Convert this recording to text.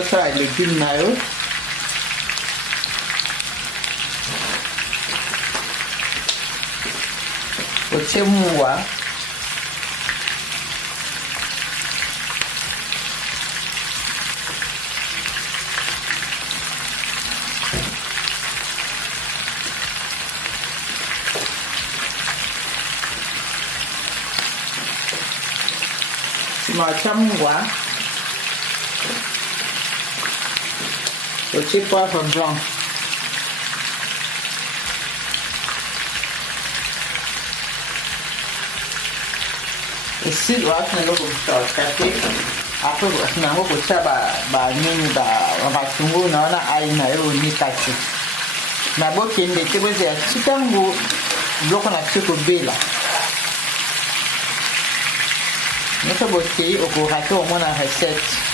Ça, légumes mayo. Otie mwa. Macha mwa. Otie poivre blanc. Ici, on va faire le café. Après, on va faire la recette.